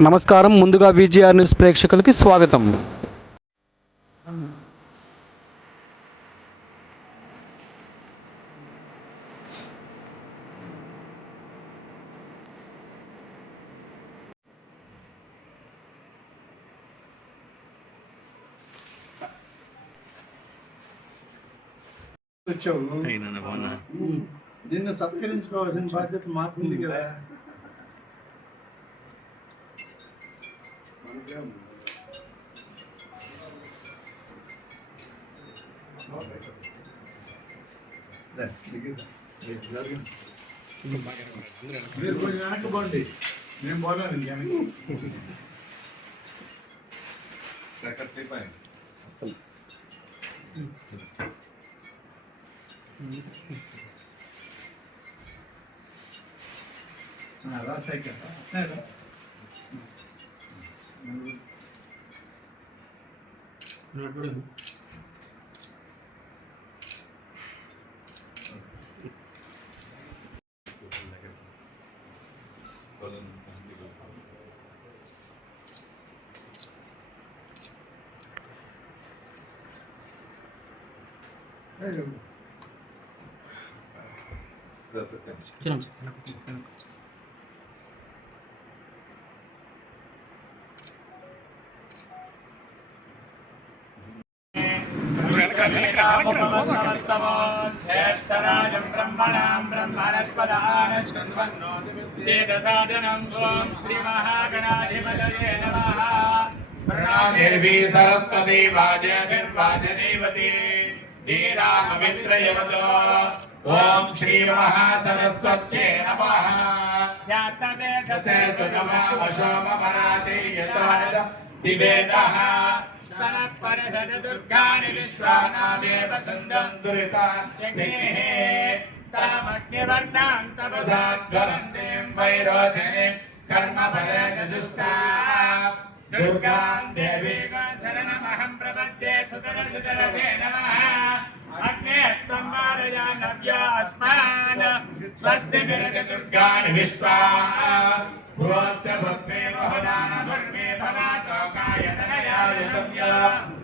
నమస్కారం. ముందుగా VGR news ప్రేక్షకులకి స్వాగతం. నిన్ను సత్కరించుకోవాల్సిన బాధ్యత మాకుంది కదా. మీరు జరగండి. మీరు కొంచెం వెనక్కి పోండి నేను పోలేను ఇంక వెనక్కి ఆ, రా సైకిల్ 그럼 그렇지. 그럼 그렇지. श्वेतसादनम् ॐ श्रीमहागणाधिपतये नमः। प्रणामेभिः सरस्वती वाजभिर्वाजदेवते धीराममित्रयवतो ॐ श्रीमहासरस्वत्यै नमः। जातवेदसे सुगमावशोमपराधे यत्र दिवेदः। सनत्परसद दुर्गाणि विश्वानामेव छन्दं తామగ్నివర్ణాం తపసా ప్రసాద్వరంతిం వైరోచనిం కర్మఫలేన దుష్టా దుర్గాం దేవి శరణమహం ప్రపద్యే సుతర సుతరసే నమః అగ్నే త్వం వారయానవ్యాస్మాన్ స్వస్తి విరజ దుర్గాని విశ్వా. భూస్త భక్తే బహుదాన భర్మే భవాతోకాయతనయాయతవ్య విశ్వాని నా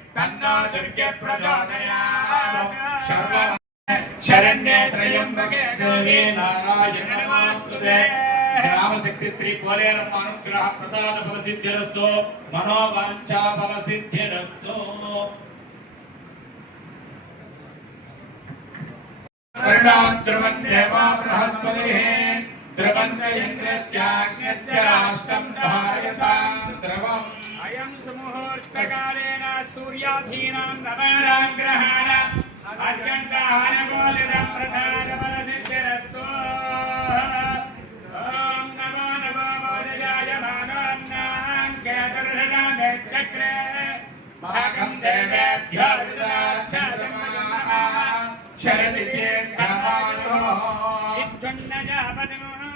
तन्नो दुर्गे प्रचोदयात् शरण्ये त्रयम्बके गौरी नारायण नमस्तुते रामशक्ति स्त्री कोलेरम्म अनुग्रह प्रसाद फल सिद्धिरस्तु मनोवाञ्छा फल सिद्धिरस्तु परिणाद्रवन्देवा बृहत्परिः द्रवन्त्रयन्त्रस्याग्नस्य राष्ट्रं धारयताम् समूहोत्सकारेण सूर्याधीनां नवानां ग्रहाणाम् अत्यन्ताहनगोलितं प्रधानबलसिद्धिरस्तु ॐ नमो नमो मोदजायमानान्नां केतुर्षदां चक्रे भागं देवेभ्यो शरति दीर्घमानो इच्छुन्नजापतिमोहं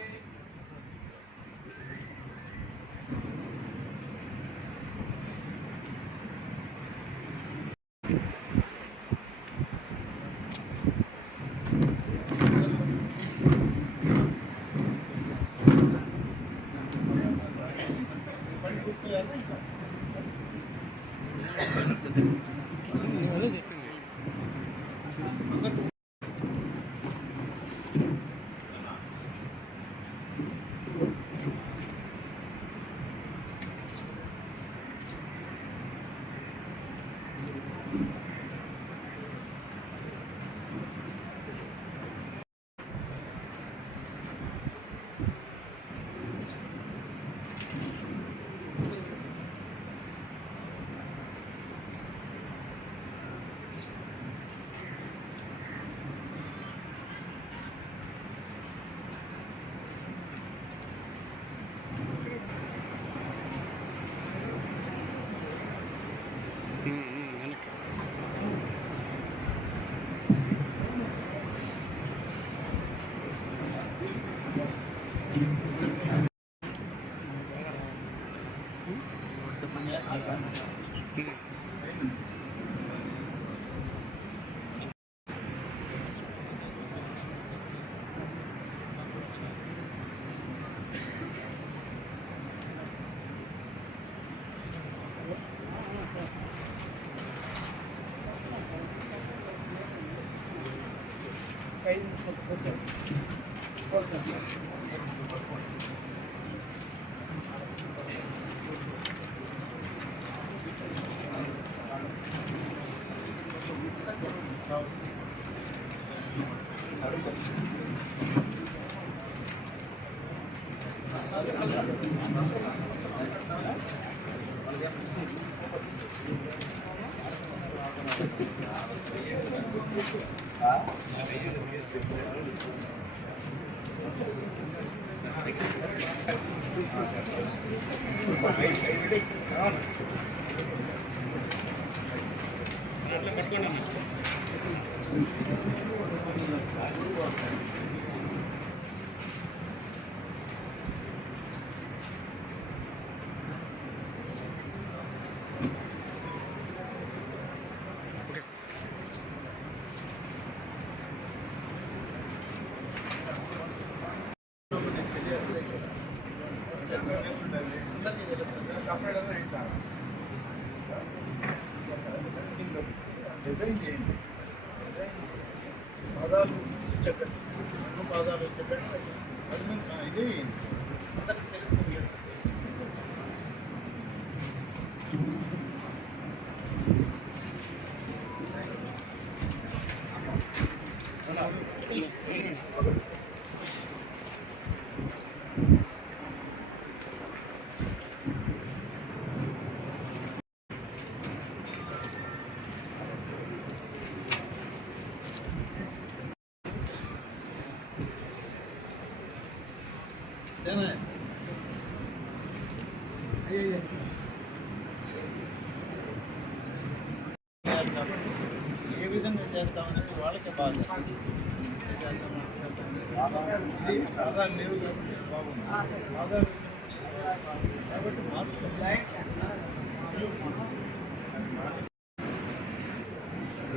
Gracias.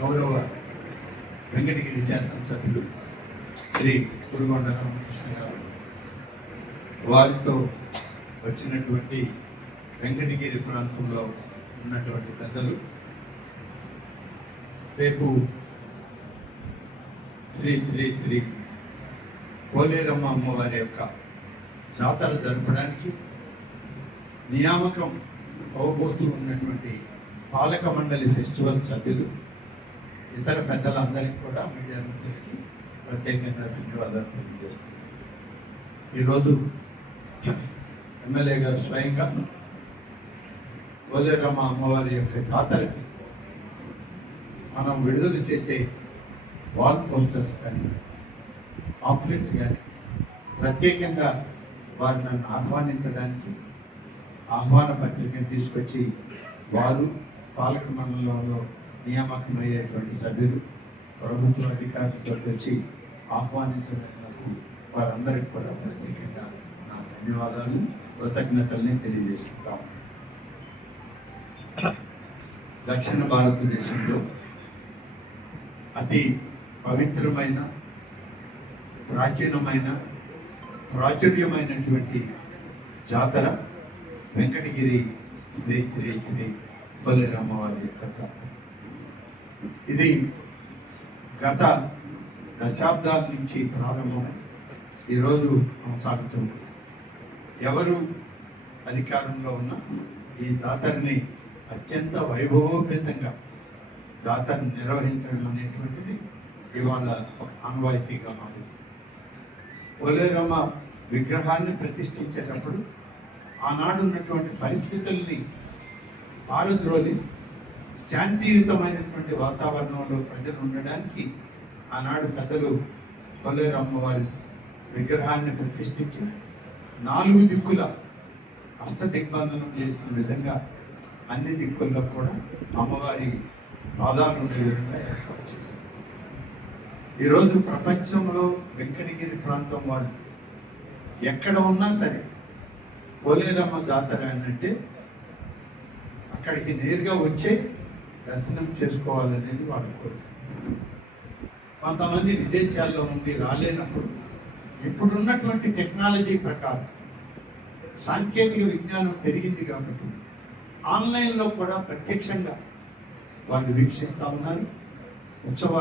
గౌరవ వెంకటగిరి శాసనసభ్యులు శ్రీ కురుగొండ రామకృష్ణ గారు వారితో వచ్చినటువంటి వెంకటగిరి ప్రాంతంలో ఉన్నటువంటి పెద్దలు రేపు శ్రీ శ్రీ శ్రీ పోలేరమ్మ అమ్మవారి యొక్క జాతర జరపడానికి నియామకం అవబోతూ ఉన్నటువంటి పాలక మండలి ఫెస్టివల్ సభ్యులు ఇతర పెద్దలందరికీ కూడా మీడియా మిత్రులకి ప్రత్యేకంగా ధన్యవాదాలు తెలియజేస్తున్నాను. ఈరోజు ఎమ్మెల్యే గారు స్వయంగా పోలేరమ్మ అమ్మవారి యొక్క జాతరకి మనం విడుదల చేసే వాల్ పోస్టర్స్ కానీ పాంప్లెట్స్ కానీ ప్రత్యేకంగా వారు నన్ను ఆహ్వానించడానికి ఆహ్వాన పత్రికను తీసుకొచ్చి వారు పాలక మండలంలో నియామకమయ్యేటువంటి సభ్యులు ప్రభుత్వ అధికారులతో వచ్చి ఆహ్వానించడానికి వారందరికీ కూడా ప్రత్యేకంగా నా ధన్యవాదాలు కృతజ్ఞతల్ని తెలియజేస్తున్నాం దక్షిణ భారతదేశంలో అతి పవిత్రమైన ప్రాచీనమైన ప్రాచుర్యమైనటువంటి జాతర వెంకటగిరి శ్రీ శ్రీ శ్రీ పల్లెరామవారి యొక్క జాతర. ఇది గత దశాబ్దాల నుంచి ప్రారంభమై ఈరోజు కొనసాగుతుంది. ఎవరు అధికారంలో ఉన్న ఈ జాతరని అత్యంత వైభవోపేతంగా జాతరను నిర్వహించడం అనేటువంటిది ఇవాళ ఒక ఆనవాయితీగా మారింది. పోలేరమ్మ విగ్రహాన్ని ప్రతిష్ఠించేటప్పుడు ఆనాడు ఉన్నటువంటి పరిస్థితుల్ని పారద్రోలి శాంతియుతమైనటువంటి వాతావరణంలో ప్రజలు ఉండడానికి ఆనాడు పెద్దలు కొల్లేరు అమ్మవారి విగ్రహాన్ని ప్రతిష్ఠించి నాలుగు దిక్కుల అష్ట దిగ్బంధనం చేసిన విధంగా అన్ని దిక్కుల్లో కూడా అమ్మవారి పాదాలు ఉండే విధంగా ఏర్పాటు చేశారు. ఈరోజు ప్రపంచంలో వెంకటగిరి ప్రాంతం వాళ్ళు ఎక్కడ ఉన్నా సరే పోలేరమ్మ జాతర అంటే అక్కడికి నేరుగా వచ్చే దర్శనం చేసుకోవాలనేది వాళ్ళ కోరిక. కొంతమంది విదేశాల్లో ఉండి రాలేనప్పుడు ఇప్పుడున్నటువంటి టెక్నాలజీ ప్రకారం సాంకేతిక విజ్ఞానం పెరిగింది కాబట్టి ఆన్లైన్లో కూడా ప్రత్యక్షంగా వాళ్ళు వీక్షిస్తూ ఉన్నారు. ఉత్సవ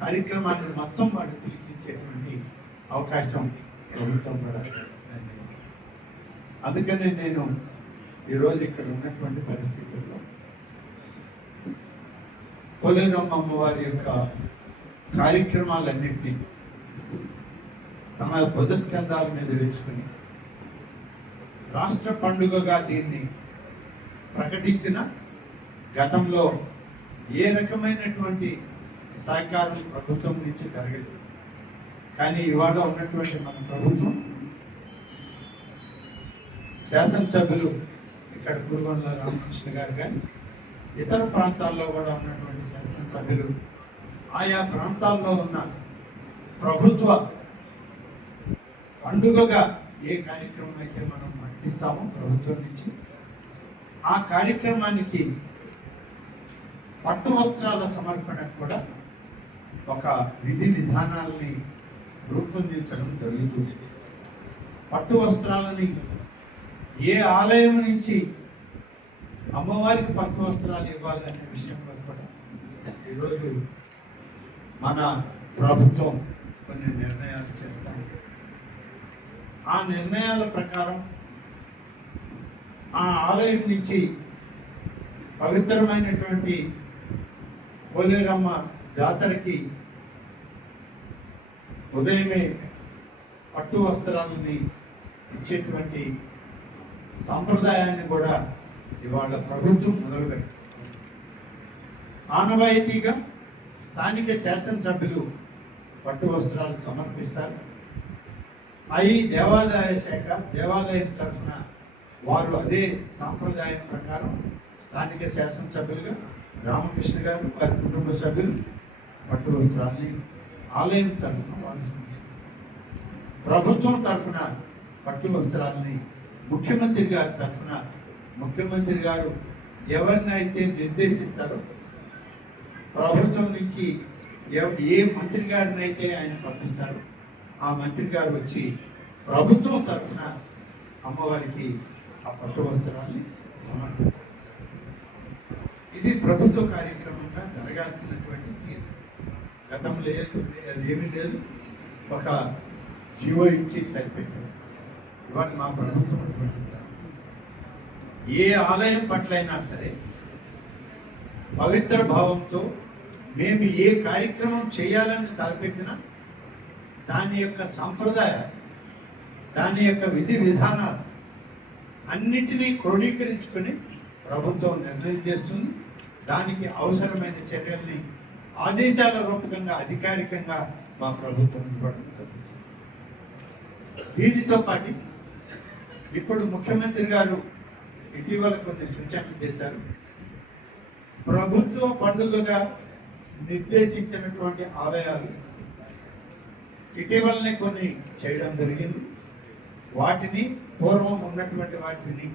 కార్యక్రమాన్ని మొత్తం వాళ్ళు తిరిగించేటువంటి అవకాశం ప్రభుత్వం కూడా అందుకనే నేను ఈరోజు ఇక్కడ ఉన్నటువంటి పరిస్థితుల్లో పోలేరమ్మ అమ్మవారి యొక్క కార్యక్రమాలన్నింటినీ తమ భుజస్కంధాల మీద వేసుకుని రాష్ట్ర పండుగగా దీన్ని ప్రకటించిన గతంలో ఏ రకమైనటువంటి సహకారం ప్రభుత్వం నుంచి జరగలేదు. కానీ ఇవాళ ఉన్నటువంటి మన ప్రభుత్వం శాసనసభ్యులు ఇక్కడ కురుగొండల రామకృష్ణ గారు కానీ ఇతర ప్రాంతాల్లో కూడా ఉన్నటువంటి శాసనసభ్యులు ఆయా ప్రాంతాల్లో ఉన్న ప్రభుత్వ పండుగగా ఏ కార్యక్రమం అయితే మనం పట్టిస్తామో ప్రభుత్వం నుంచి ఆ కార్యక్రమానికి పట్టు వస్త్రాల సమర్పణ కూడా ఒక విధి విధానాలని రూపొందించడం జరుగుతుంది. పట్టు వస్త్రాలని ఏ ఆలయం నుంచి అమ్మవారికి పట్టు వస్త్రాలు ఇవ్వాలనే విషయం కూడా ఈరోజు మన ప్రభుత్వం కొన్ని నిర్ణయాలు చేస్తాం ఆ నిర్ణయాల ప్రకారం ఆ ఆలయం నుంచి పవిత్రమైనటువంటి పోలేరమ్మ జాతరకి ఉదయమే పట్టు వస్త్రాలని ఇచ్చేటువంటి సాంప్రదాయాన్ని కూడా ఇవాళ ప్రభుత్వం మొదలుపెట్టింది. ఆనవాయితీగా స్థానిక శాసనసభ్యులు పట్టు వస్త్రాలు సమర్పిస్తారు. అవి దేవాదాయ శాఖ దేవాలయం తరఫున వారు అదే సాంప్రదాయం ప్రకారం స్థానిక శాసనసభ్యులుగా రామకృష్ణ గారు వారి కుటుంబ సభ్యులు పట్టు వస్త్రాలని ఆలయం తరఫున వారు ప్రభుత్వం తరఫున పట్టు వస్త్రాలని ముఖ్యమంత్రి గారి తరఫున ముఖ్యమంత్రి గారు ఎవరినైతే నిర్దేశిస్తారో ప్రభుత్వం నుంచి ఎవ- ఏ మంత్రి గారిని అయితే ఆయన పంపిస్తారో ఆ మంత్రి గారు వచ్చి ప్రభుత్వం తరఫున అమ్మవారికి ఆ పట్టు వస్త్రాన్ని సమర్పిస్తారు. ఇది ప్రభుత్వ కార్యక్రమంగా జరగాల్సినటువంటి తీరు. గతం లేదు అదేమీ లేదు. ఒక జీవో ఇచ్చి సరిపెట్టారు. ఇవాళ మా ప్రభుత్వం అటువంటిది ఏ ఆలయం పట్లైనా సరే పవిత్ర భావంతో మేము ఏ కార్యక్రమం చేయాలని తలపెట్టినా దాని యొక్క సాంప్రదాయ దాని యొక్క విధి విధానాలు అన్నిటినీ క్రోడీకరించుకొని ప్రభుత్వం నిర్ణయం చేస్తుంది. దానికి అవసరమైన చర్యల్ని ఆదేశాల రూపకంగా అధికారికంగా మా ప్రభుత్వం ఇవ్వడం. జరుగుతుంది దీనితో పాటు ఇప్పుడు ముఖ్యమంత్రి గారు ఇటీవల కొన్ని సూచనలు చేశారు. ప్రభుత్వ పండుగగా నిర్దేశించినటువంటి ఆలయాలు ఇటీవలనే కొన్ని చేయడం జరిగింది. వాటిని పూర్వం ఉన్నటువంటి వాటిని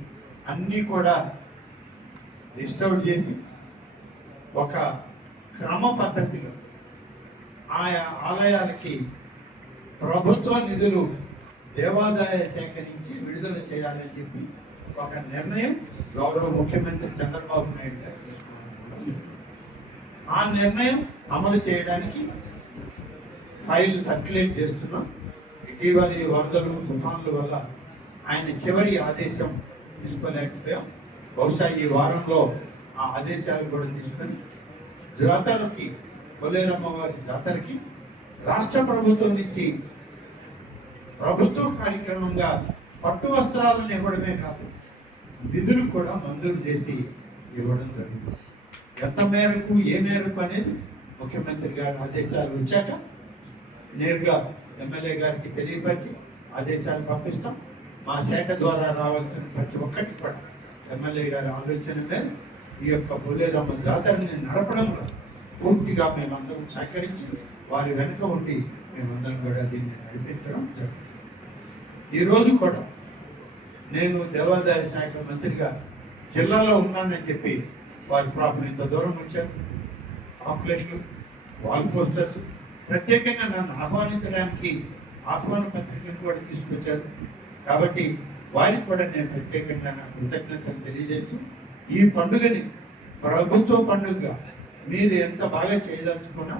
అన్నీ కూడా రిస్టౌర్ చేసి ఒక క్రమ పద్ధతిలో ఆయా ఆలయాలకి ప్రభుత్వ నిధులు దేవాదాయ శాఖ నుంచి విడుదల చేయాలని చెప్పి ఒక నిర్ణయం గౌరవ ముఖ్యమంత్రి చంద్రబాబు నాయుడు గారు తీసుకోవడం ఆ నిర్ణయం అమలు చేయడానికి ఫైల్ సర్క్యులేట్ చేస్తున్నాం. ఇటీవలి వరదలు తుఫాన్ల వల్ల ఆయన చివరి ఆదేశం తీసుకోలేకపోయాం. బహుశా ఈ వారంలో ఆ ఆదేశాలు కూడా తీసుకొని జాతరకి కొలేరమ్మ వారి జాతరకి రాష్ట్ర ప్రభుత్వం నుంచి ప్రభుత్వ కార్యక్రమంగా పట్టు వస్త్రాలను ఇవ్వడమే కాదు నిధులు కూడా మంజూరు చేసి ఇవ్వడం జరిగింది. ఎంత మేరకు ఏ మేరకు అనేది ముఖ్యమంత్రి గారు ఆదేశాలు వచ్చాక నేరుగా ఎమ్మెల్యే గారికి తెలియపరిచి ఆదేశాలు పంపిస్తాం. మా శాఖ ద్వారా రావాల్సిన ప్రతి ఒక్కటి కూడా ఎమ్మెల్యే గారి ఆలోచన మేరకు ఈ యొక్క పోలేరమ్మ జాతరని నడపడంలో పూర్తిగా మేమందరం సహకరించి వారి వెనుక ఉండి మేమందరం కూడా దీన్ని నడిపించడం జరుగుతుంది. ఈరోజు కూడా నేను దేవాదాయ శాఖ మంత్రిగా జిల్లాలో ఉన్నానని చెప్పి వారి ప్రాబ్లం ఇంత దూరం వచ్చారు. పాంప్లెట్లు వాల్ పోస్టర్స్ ప్రత్యేకంగా నన్ను ఆహ్వానించడానికి ఆహ్వాన పత్రికను కూడా తీసుకొచ్చారు. కాబట్టి వారికి కూడా నేను ప్రత్యేకంగా నా కృతజ్ఞతలు తెలియజేస్తూ ఈ పండుగని ప్రభుత్వ పండుగగా మీరు ఎంత బాగా చేయదలుచుకున్నా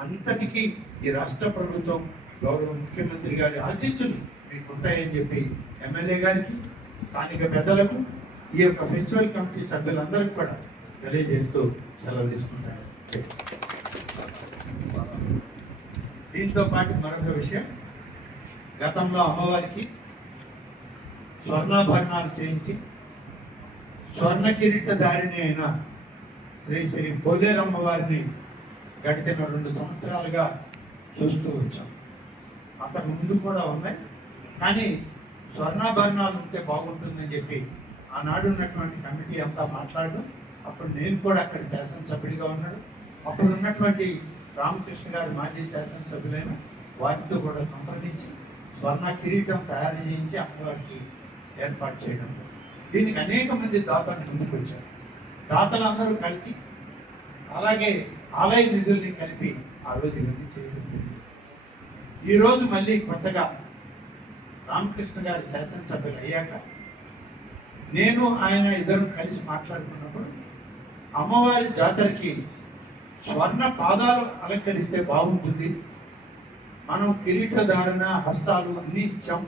అంతటికీ ఈ రాష్ట్ర ప్రభుత్వం గౌరవ ముఖ్యమంత్రి గారి ఆశీస్సులు మీకు ఉంటాయని చెప్పి ఎమ్మెల్యే గారికి స్థానిక పెద్దలకు ఈ యొక్క ఫెస్టివల్ కమిటీ సభ్యులందరికీ కూడా తెలియజేస్తూ సెలవు తీసుకుంటాను. దీంతో పాటు మరొక విషయం. గతంలో అమ్మవారికి స్వర్ణాభరణాలు చేయించి స్వర్ణ కిరీటధారిణి అయిన శ్రీ శ్రీ పోలేరమ్మ వారిని గడిచిన రెండు సంవత్సరాలుగా చూస్తూ వచ్చాం. అంతకు ముందు కూడా ఉన్నాయి. కానీ స్వర్ణాభరణాలు ఉంటే బాగుంటుందని చెప్పి ఆనాడు ఉన్నటువంటి కమిటీ అంతా మాట్లాడడం అప్పుడు నేను కూడా అక్కడ శాసనసభ్యుడిగా ఉన్నాడు అప్పుడు ఉన్నటువంటి రామకృష్ణ గారు మాజీ శాసనసభ్యులైన వారితో కూడా సంప్రదించి స్వర్ణ కిరీటం తయారు చేయించి అమ్మవారికి ఏర్పాటు చేయడం. దీనికి అనేక మంది దాతలు ముందుకు వచ్చారు. దాతలందరూ కలిసి అలాగే ఆలయ నిధుల్ని కలిపి ఆ రోజు ఇవన్నీ చేయడం జరిగింది. ఈరోజు మళ్ళీ కొత్తగా రామకృష్ణ గారి శాసనసభ్యులు అయ్యాక నేను ఆయన ఇద్దరు కలిసి మాట్లాడుకున్నప్పుడు అమ్మవారి జాతరకి స్వర్ణ పాదాలు అలంకరిస్తే బాగుంటుంది. మనం కిరీటధారణ హస్తాలు అన్నీ ఇచ్చాం.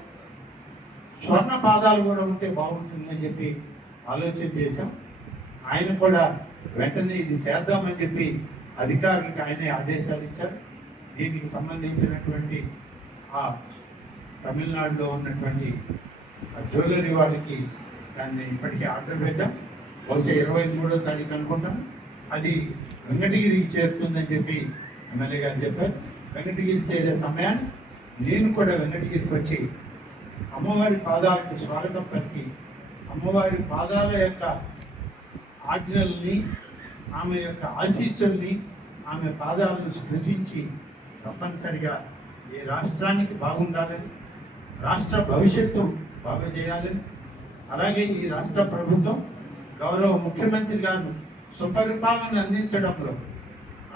స్వర్ణ పాదాలు కూడా ఉంటే బాగుంటుంది అని చెప్పి ఆలోచన చేశాం. ఆయన కూడా వెంటనే ఇది చేద్దామని చెప్పి అధికారులకు ఆయనే ఆదేశాలు ఇచ్చారు. దీనికి సంబంధించినటువంటి ఆ తమిళనాడులో ఉన్నటువంటి ఆ జ్యువెలరీ వాళ్ళకి దాన్ని ఇప్పటికీ ఆర్డర్ పెట్టాం. బహుశా ఇరవై మూడో తారీఖు అనుకుంటాం. అది వెంకటగిరికి చేరుతుందని చెప్పి ఎమ్మెల్యే గారు చెప్పారు. వెంకటగిరి చేరే సమయాన్ని నేను కూడా వెంకటగిరికి వచ్చి అమ్మవారి పాదాలకు స్వాగతం పలికి అమ్మవారి పాదాల యొక్క ఆజ్ఞల్ని ఆమె యొక్క ఆశీస్సుల్ని ఆమె పాదాలను స్పృశించి తప్పనిసరిగా ఈ రాష్ట్రానికి బాగుండాలని రాష్ట్ర భవిష్యత్తు బాగు చేయాలని అలాగే ఈ రాష్ట్ర ప్రభుత్వం గౌరవ ముఖ్యమంత్రి గారు సుపరిపాలన అందించడంలో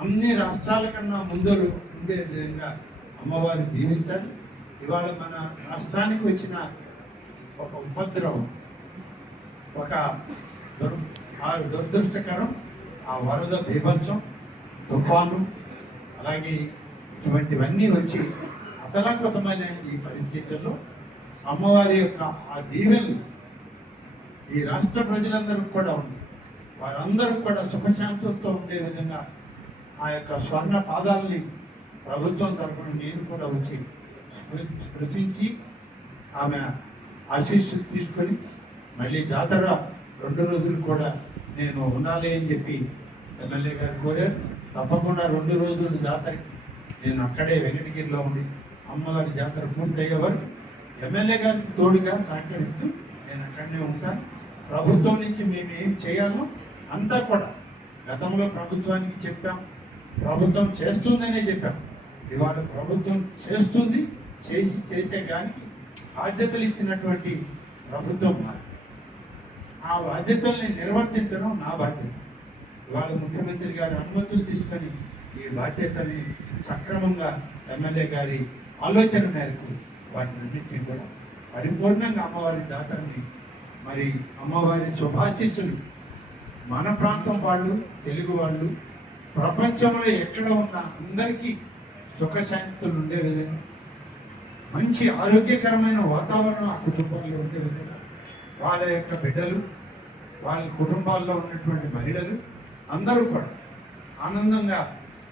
అన్ని రాష్ట్రాల కన్నా ముందరు ఉండే విధంగా అమ్మవారు దీవించాలి. ఇవాళ మన రాష్ట్రానికి వచ్చిన ఒక ఉపద్రవం ఒక దుర్ ఆ దురదృష్టకరం ఆ వరద బీభత్సం తుఫాను అలాగే ఇటువంటివన్నీ వచ్చి అతలాకుతమైన ఈ పరిస్థితుల్లో అమ్మవారి యొక్క ఆ దీవెనలు ఈ రాష్ట్ర ప్రజలందరూ కూడా ఉంది. వారందరూ కూడా సుఖశాంతులతో ఉండే విధంగా ఆ యొక్క స్వర్ణ పాదాలని ప్రభుత్వం తరఫున నేను కూడా వచ్చి స్పృ- స్పృశించి ఆమె ఆశీస్సులు తీసుకొని మళ్ళీ జాతర రెండు రోజులు కూడా నేను ఉండాలి అని చెప్పి ఎమ్మెల్యే గారు కోరారు. తప్పకుండా రెండు రోజులు జాతరకి నేను అక్కడే వెంకటగిరిలో ఉండి అమ్మగారి జాతర పూర్తయ్యే వరకు ఎమ్మెల్యే గారికి తోడుగా సహకరిస్తూ నేను అక్కడనే ఉంటాను ప్రభుత్వం నుంచి మేము ఏం చేయాలో అంతా కూడా గతంలో ప్రభుత్వానికి చెప్పాం. ప్రభుత్వం చేస్తుందనే చెప్పాం. ఇవాళ ప్రభుత్వం చేస్తుంది చేసి చేసే దానికి బాధ్యతలు ఇచ్చినటువంటి ప్రభుత్వం మాది. ఆ బాధ్యతల్ని నిర్వర్తించడం నా బాధ్యత. ఇవాళ ముఖ్యమంత్రి గారి అనుమతులు తీసుకొని ఈ బాధ్యతల్ని సక్రమంగా ఎమ్మెల్యే గారి ఆలోచన మేరకు వాటినన్నింటినీ కూడా పరిపూర్ణంగా అమ్మవారి దాతల్ని మరి అమ్మవారి శుభాశీస్సులు మన ప్రాంతం వాళ్ళు తెలుగు వాళ్ళు ప్రపంచంలో ఎక్కడ ఉన్న అందరికీ సుఖశాంతులు ఉండే విధంగా మంచి ఆరోగ్యకరమైన వాతావరణం ఆ కుటుంబాల్లో ఉండే విధంగా వాళ్ళ యొక్క బిడ్డలు వాళ్ళ కుటుంబాల్లో ఉన్నటువంటి మహిళలు అందరూ కూడా ఆనందంగా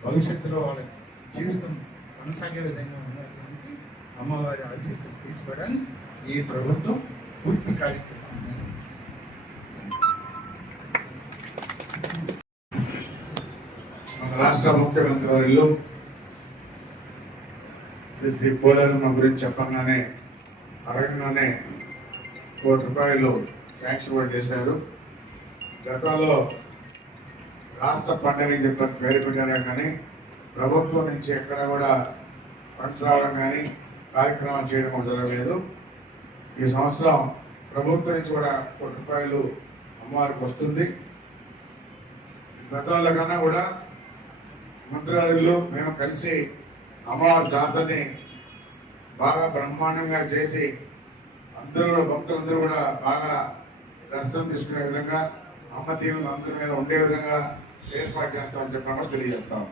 భవిష్యత్తులో వాళ్ళ జీవితం కొనసాగే విధంగా ఉన్నారు అమ్మవారి ఆశీస్సులు తీసుకోవడానికి ఈ ప్రభుత్వం పూర్తి కార్యక్రమం మన రాష్ట్ర ముఖ్యమంత్రి వర్యులు శ్రీ పోలరమ్మ గురించి చెప్పగానే అడగగానే కోటి రూపాయలు శాంక్షన్ కూడా చేశారు. గతంలో రాష్ట్ర పండుగ చెప్పని పేరు పెట్టారే కానీ ప్రభుత్వం నుంచి ఎక్కడ కూడా ఫండ్స్ రావడం కానీ కార్యక్రమాలు చేయడం కూడా జరగలేదు. ఈ సంవత్సరం ప్రభుత్వం నుంచి కూడా కోటి రూపాయలు అమ్మవారికి వస్తుంది. గతంలో కన్నా కూడా మంత్రాలయంలో మేము కలిసి అమ్మవారి జాతరని బాగా బ్రహ్మాండంగా చేసి అందరూ కూడా భక్తులందరూ కూడా బాగా దర్శనం తీసుకునే విధంగా అమ్మ దీవులు అందరి మీద ఉండే విధంగా ఏర్పాటు చేస్తామని చెప్పి కూడా తెలియజేస్తాం